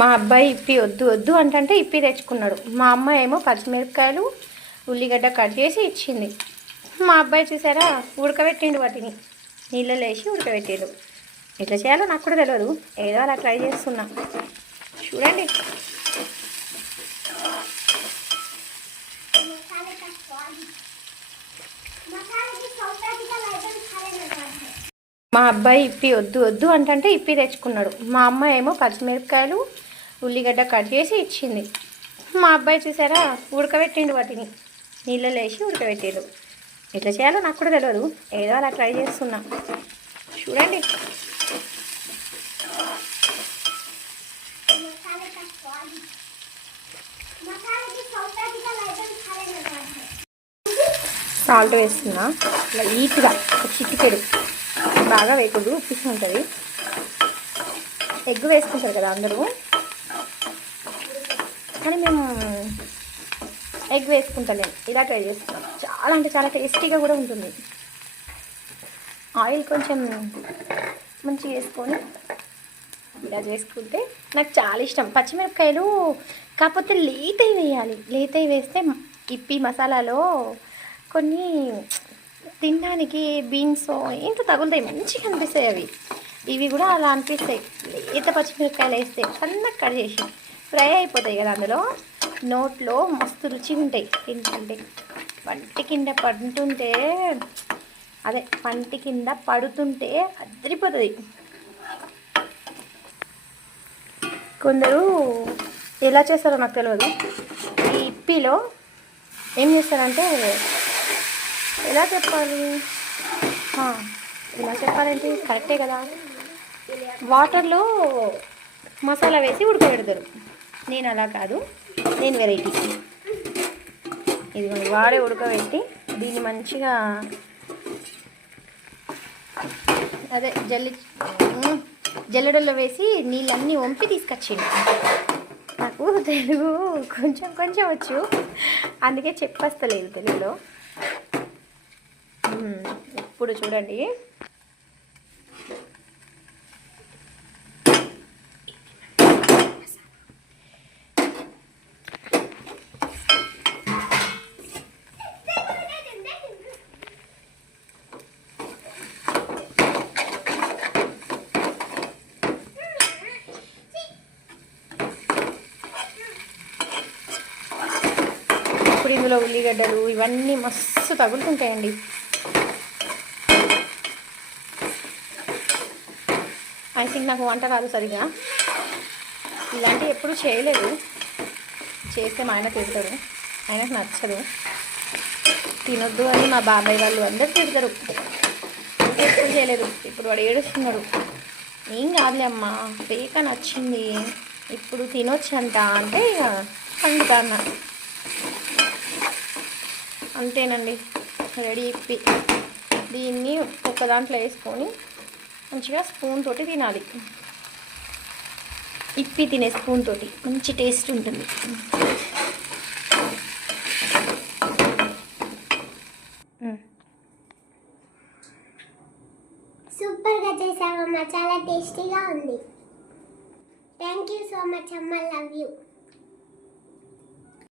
మా అబ్బాయి ఇప్పి వద్దు వద్దు అంటే ఇప్పి తెచ్చుకున్నాడు. మా అమ్మ ఏమో పచ్చిమిరపకాయలు ఉల్లిగడ్డ కట్ చేసి ఇచ్చింది. మా అబ్బాయి చూసారా ఉడకబెట్టిండు, వాటిని నీళ్ళలో వేసి ఉడకబెట్టిండు. ఎట్లా చేయాలో నాకు కూడా తెలియదు, ఏదో అలా ట్రై చేస్తున్నా. చూడండి, మా అబ్బాయి ఇప్పి వద్దు వద్దు అంటే ఇప్పి తెచ్చుకున్నాడు. మా అమ్మ ఏమో పచ్చిమిరపకాయలు ఉల్లిగడ్డ కట్ చేసి ఇచ్చింది. మా అబ్బాయి చూసారా ఉడకబెట్టిండు, వాటిని నీళ్ళలో వేసి ఉడకబెట్టిండు. ఎట్లా చేయాలో నాకు కూడా తెలియదు, ఏదో అలా ట్రై చేస్తున్నా. చూడండి, సాల్ట్ వేస్తున్నా లైట్గా, చిటికెడు, బాగా వేయకూడదు, ఉప్పిసి ఉంటుంది. ఎగ్ వేసుకుంటారు కదా అందరూ, కానీ మేము ఎగ్ వేసుకుంటలేము, ఇలా ట్రై చేస్తున్నాం. చాలా అంటే చాలా టేస్టీగా కూడా ఉంటుంది. ఆయిల్ కొంచెం మంచిగా వేసుకొని ఇలా చేసుకుంటే నాకు చాలా ఇష్టం. పచ్చిమిరపకాయలు కాకపోతే లేతవి వేయాలి, లేతవి వేస్తే ఇప్పి మసాలాలో కొన్ని తినడానికి బీన్స్ ఇంత తగులుతాయి, మంచిగా అనిపిస్తాయి అవి. ఇవి కూడా అలా అనిపిస్తాయి. లేత పచ్చిమిరపకాయలు వేస్తే సన్నగా కట్ చేసి ఫ్రై అయిపోతాయి కదా, అందులో నోట్లో మస్తు రుచిగా ఉంటాయి తింటుంటే. పంటి కింద పడుతుంటే, అదే పంటి కింద పడుతుంటే అదిరిపోతుంది. కొందరు ఎలా చేస్తారో నాకు తెలియదు. ఈ ఇప్పిలో ఏం చేస్తారంటే, ఎలా చెప్పాలి, ఎలా చెప్పాలంటే కరెక్టే కదా, వాటర్లో మసాలా వేసి ఉడకబెడతారు. నేను అలా కాదు, నేను వెరైటీ. ఇది వాడే ఉడకబెట్టి దీన్ని మంచిగా అదే జల్లెడలో వేసి నీళ్ళన్నీ వంపి తీసుకొచ్చిండు. నాకు తెలుగు కొంచెం కొంచెం వచ్చు, అందుకే చెప్పేస్తలేదు తెలుగులో. ఇప్పుడు చూడండి, ఇప్పుడు ఇందులో ఉల్లిగడ్డలు ఇవన్నీ మస్తు తగులుతుంటాయండి. ఐ థింక్ నాకు వంట రాదు సరిగా, ఇలాంటివి ఎప్పుడు చేయలేదు. చేస్తే మా ఆయన తిడతాడు, ఆయనకు నచ్చదు, తినొద్దు అని మా బాబాయ్ వాళ్ళు అందరు తిడతారు. ఎప్పుడు చేయలేదు. ఇప్పుడు వాడు ఏడుస్తున్నాడు, ఏం కాదులే అమ్మ, పేక నచ్చింది, ఇప్పుడు తినొచ్చంట అంటే ఇక పండుతా అన్న. అంతేనండి, రెడీ ఇప్పి. దీన్ని ఒక దాంట్లో వేసుకొని మంచిగా స్పూన్ తోటి తినాలి. ఇప్పి తినే స్పూన్ తోటి మంచి టేస్ట్ ఉంటుంది. సూపర్గా చేసావమ్మా, చాలా టేస్టీగా ఉంది. థ్యాంక్ యూ సో మచ్ అమ్మ, లవ్ యూ.